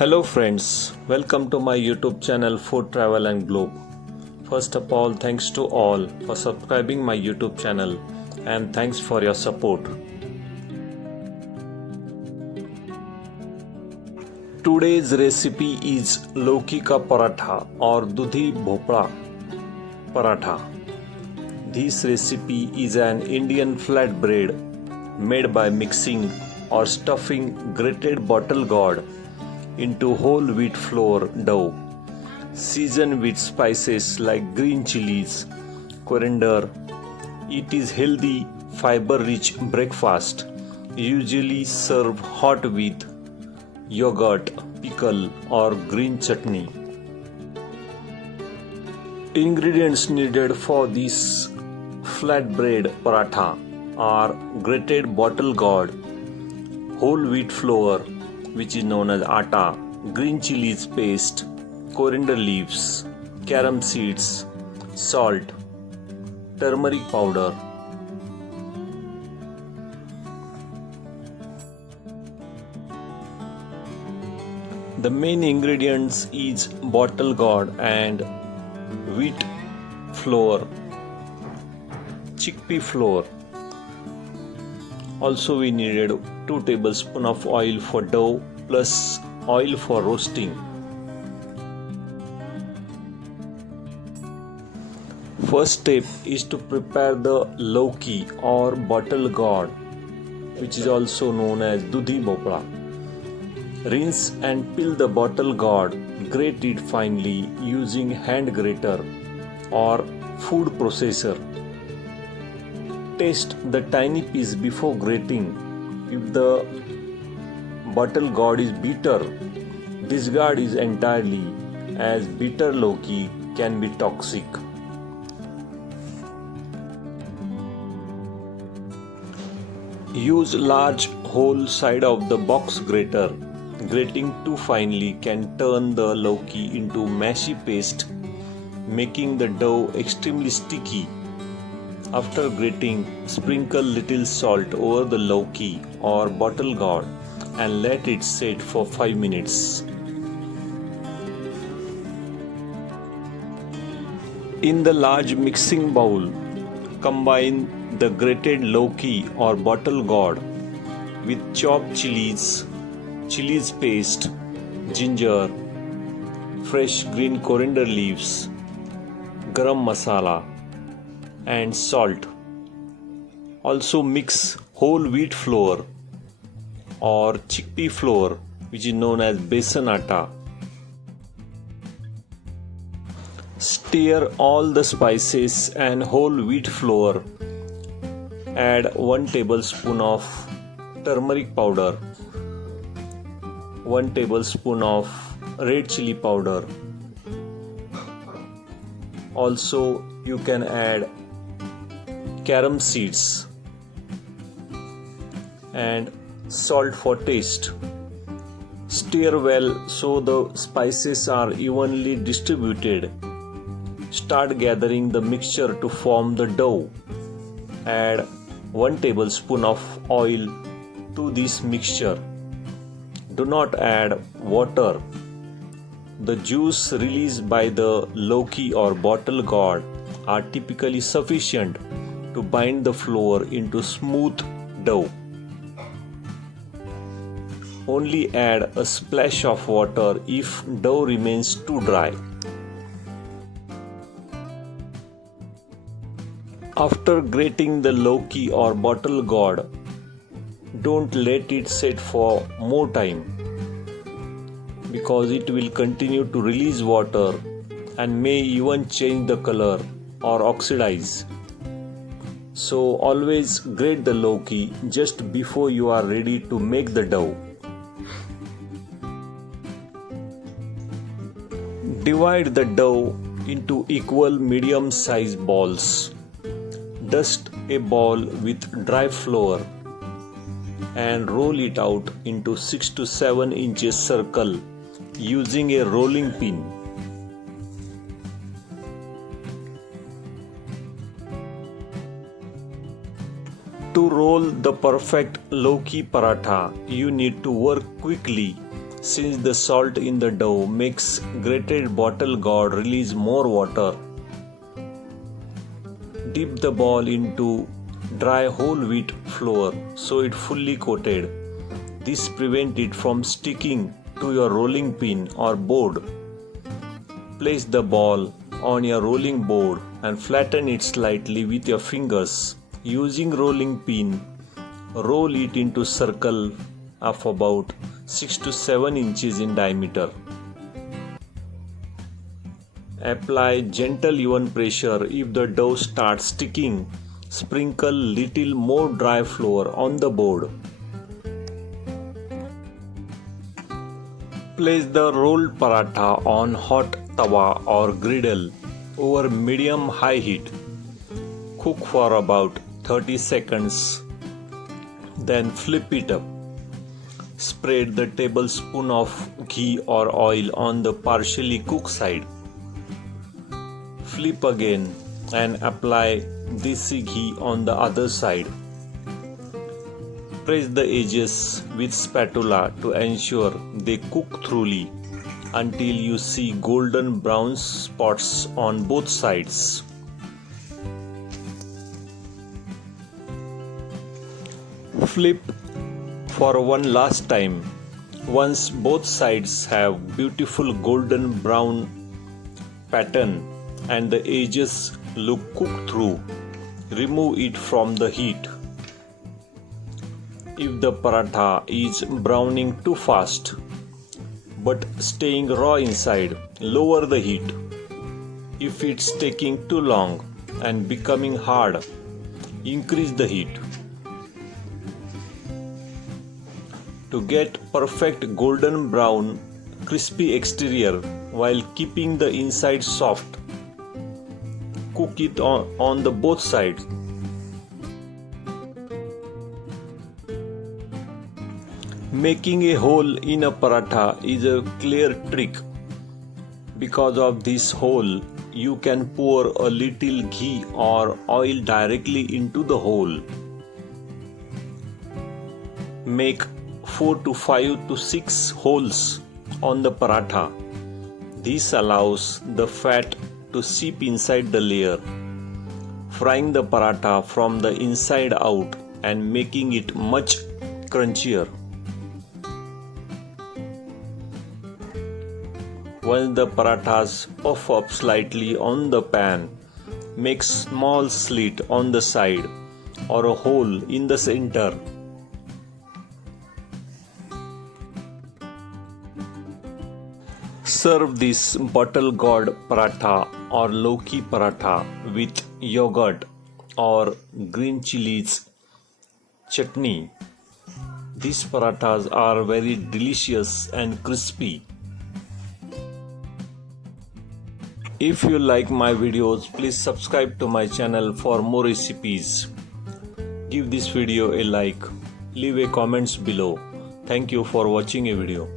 Hello friends, welcome to my YouTube channel Food Travel and Globe. First of all, thanks to all for subscribing my YouTube channel and thanks for your support. Today's recipe is Lauki Paratha or Dudhi Paratha. This recipe is an Indian flatbread made by mixing or stuffing grated bottle gourd into whole wheat flour dough, seasoned with spices like green chilies, coriander. It is healthy, fiber-rich breakfast, usually served hot with yogurt, pickle or green chutney. Ingredients needed for this flatbread paratha are grated bottle gourd, whole wheat flour which is known as atta, green chilies paste, coriander leaves, carom seeds, salt, turmeric powder. The main ingredients is bottle gourd and wheat flour, chickpea flour. Also we needed 2 tablespoons of oil for dough plus oil for roasting. First step is to prepare the lauki or bottle gourd, which is also known as Dudhi Paratha. Rinse and peel the bottle gourd, grate it finely using hand grater or food processor. Taste the tiny piece before grating. If the bottle gourd is bitter, discard it entirely as bitter lauki can be toxic. Use large whole side of the box grater. Grating too finely can turn the lauki into mashy paste, making the dough extremely sticky. After grating, sprinkle little salt over the lauki or bottle gourd and let it set for 5 minutes. In the large mixing bowl, combine the grated lauki or bottle gourd with chopped chilies paste, ginger, fresh green coriander leaves, garam masala and salt. Also mix whole wheat flour or chickpea flour, which is known as besan atta. Stir all the spices and whole wheat flour. Add 1 tablespoon of turmeric powder, 1 tablespoon of red chili powder. Also you can add carom seeds and salt for taste. Stir well so the spices are evenly distributed. Start gathering the mixture to form the dough. Add 1 tablespoon of oil to this mixture. Do not add water. The juice released by the lauki or bottle gourd are typically sufficient to bind the flour into smooth dough. Only add a splash of water if dough remains too dry. After grating the lauki or bottle gourd, don't let it set for more time because it will continue to release water and may even change the color or oxidize. So always grate the lauki just before you are ready to make the dough. Divide the dough into equal medium-sized balls. Dust a ball with dry flour and roll it out into 6 to 7 inches circle using a rolling pin. To roll the perfect lauki paratha, you need to work quickly Since the salt in the dough makes grated bottle gourd release more water, dip the ball into dry whole wheat flour so it fully coated. This prevents it from sticking to your rolling pin or board. Place the ball on your rolling board and flatten it slightly with your fingers. Using rolling pin, roll it into circle of about 6 to 7 inches in diameter. Apply gentle even pressure if the dough starts sticking. Sprinkle little more dry flour on the board. Place the rolled paratha on hot tawa or griddle over medium-high heat. Cook for about 30 seconds. Then flip it up. Spread the tablespoon of ghee or oil on the partially cooked side. Flip again and apply desi ghee on the other side. Press the edges with spatula to ensure they cook thoroughly until you see golden brown spots on both sides. Flip for one last time. Once both sides have beautiful golden brown pattern and the edges look cooked through, remove it from the heat. If the paratha is browning too fast but staying raw inside, lower the heat. If it's taking too long and becoming hard, increase the heat. To get perfect golden brown, crispy exterior while keeping the inside soft, cook it on the both sides. Making a hole in a paratha is a clear trick. Because of this hole, you can pour a little ghee or oil directly into the hole. Make 4 to 5 to 6 holes on the paratha. This allows the fat to seep inside the layer, frying the paratha from the inside out and making it much crunchier. Once the parathas puff up slightly on the pan, make small slit on the side or a hole in the center. Serve this bottle gourd paratha or Lauki Paratha with yogurt or green chilies chutney. These parathas are very delicious and crispy. If you like my videos, please subscribe to my channel for more recipes. Give this video a like. Leave a comments below. Thank you for watching a video.